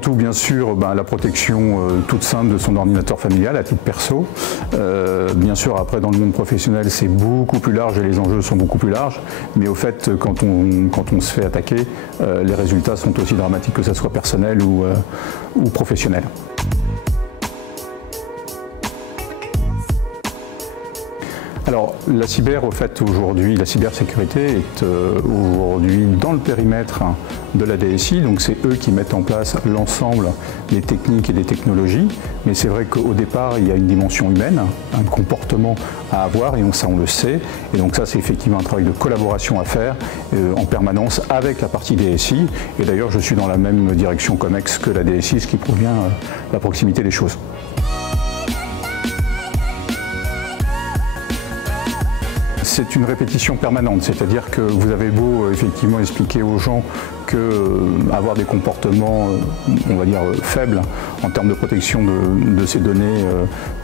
tout, bien sûr, la protection toute simple de son ordinateur familial à titre perso. Bien sûr, après, dans le monde professionnel, c'est beaucoup plus large et les enjeux sont beaucoup plus larges. Mais au fait, quand on se fait attaquer, les résultats sont aussi dramatiques, que ce soit personnel ou professionnel. Alors, la cyber, au fait, aujourd'hui, la cybersécurité est aujourd'hui dans le périmètre de la DSI, donc c'est eux qui mettent en place l'ensemble des techniques et des technologies, mais c'est vrai qu'au départ, il y a une dimension humaine, un comportement à avoir, et donc ça, on le sait, et donc ça, c'est effectivement un travail de collaboration à faire en permanence avec la partie DSI, et d'ailleurs, je suis dans la même direction COMEX que la DSI, ce qui provient de la proximité des choses. C'est une répétition permanente, c'est-à-dire que vous avez beau effectivement expliquer aux gens que avoir des comportements, on va dire, faibles en termes de protection de ces données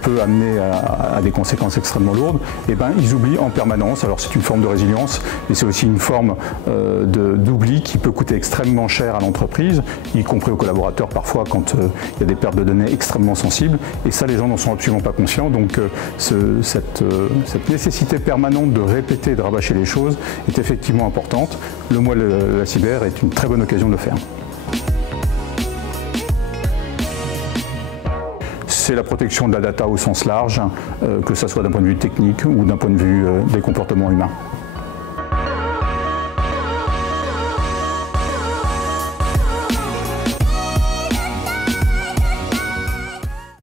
peut amener à des conséquences extrêmement lourdes, et ils oublient en permanence. Alors c'est une forme de résilience, mais c'est aussi une forme d'oubli qui peut coûter extrêmement cher à l'entreprise, y compris aux collaborateurs parfois quand il y a des pertes de données extrêmement sensibles, et ça les gens n'en sont absolument pas conscients, donc cette nécessité permanente de répéter, de rabâcher les choses est effectivement importante. Le mois de la cyber est une très bonne occasion de le faire. C'est la protection de la data au sens large, que ce soit d'un point de vue technique ou d'un point de vue des comportements humains.